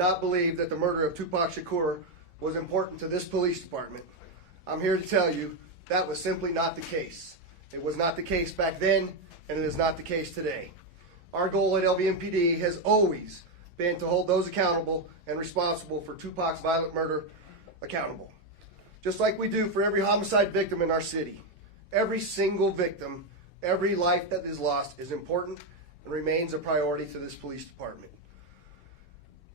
not believe that the murder of Tupac Shakur was important to this police department, I'm here to tell you that was simply not the case. It was not the case back then, and it is not the case today. Our goal at LVMPD has always been to hold those accountable and responsible for Tupac's violent murder accountable. Just like we do for every homicide victim in our city. Every single victim, every life that is lost is important and remains a priority to this police department.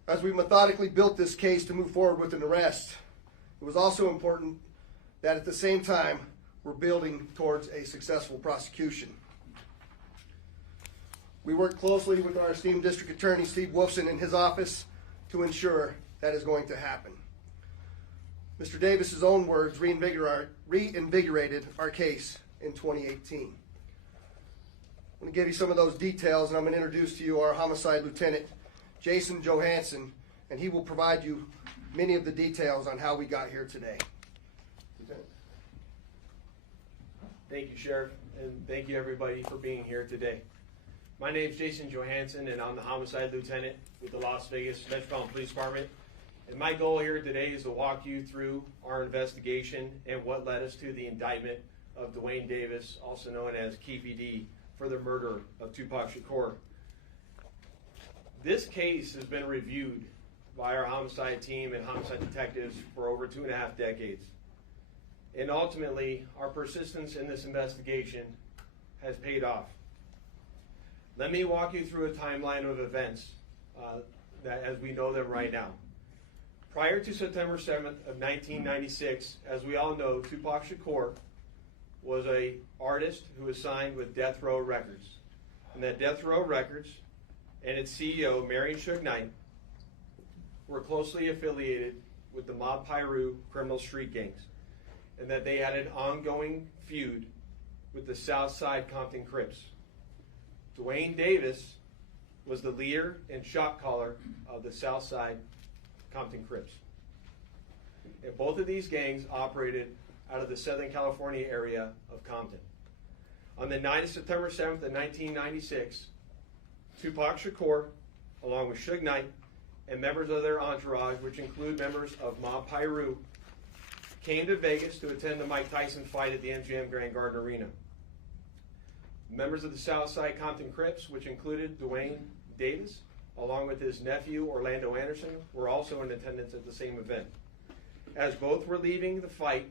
As we methodically built this case to move forward with an arrest, it was also important that at the same time we're building towards a successful prosecution. We work closely with our esteemed District Attorney Steve Wolfson in his office to ensure that is going to happen. Mr. Davis's own words reinvigorated our case in 2018. I'm going to give you some of those details, and I'm going to introduce to you our homicide lieutenant, Jason Johansson, and he will provide you many of the details on how we got here today. Lieutenant. Thank you, Sheriff, and thank you everybody for being here today. My name is Jason Johansson, and I'm the homicide lieutenant with the Las Vegas Metropolitan Police Department. And my goal here today is to walk you through our investigation and what led us to the indictment of Dwayne Davis, also known as Keefy D, for the murder of Tupac Shakur. This case has been reviewed by our homicide team and homicide detectives for over 2.5 decades. And ultimately, our persistence in this investigation has paid off. Let me walk you through a timeline of events that as we know them right now. Prior to September 7th of 1996, as we all know, Tupac Shakur was an artist who was signed with Death Row Records. And that Death Row Records and its CEO, Marion Suge Knight, were closely affiliated with the Mob Piru criminal street gangs, and that they had an ongoing feud with the Southside Compton Crips. Dwayne Davis was the leader and shot caller of the Southside Compton Crips. And both of these gangs operated out of the Southern California area of Compton. On the night of September 7th of 1996, Tupac Shakur, along with Suge Knight and members of their entourage, which include members of Mob Piru, came to Vegas to attend the Mike Tyson fight at the MGM Grand Garden Arena. Members of the Southside Compton Crips, which included Dwayne Davis, along with his nephew Orlando Anderson, were also in attendance at the same event. As both were leaving the fight,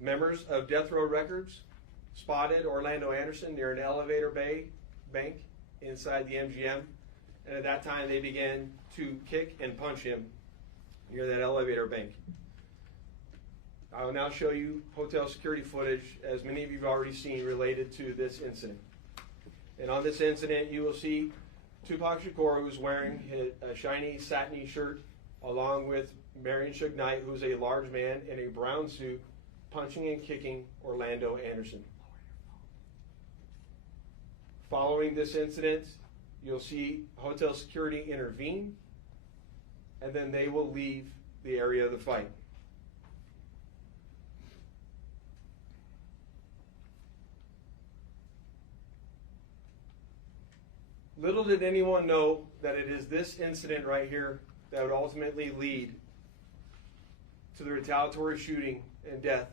members of Death Row Records spotted Orlando Anderson near an elevator bank inside the MGM, and at that time they began to kick and punch him near that elevator bank. I will now show you hotel security footage, as many of you have already seen, related to this incident. And on this incident, you will see Tupac Shakur, who's wearing a shiny satiny shirt, along with Marion Suge Knight, who's a large man in a brown suit, punching and kicking Orlando Anderson. Following this incident, you'll see hotel security intervene, and then they will leave the area of the fight. Little did anyone know that it is this incident right here that would ultimately lead to the retaliatory shooting and death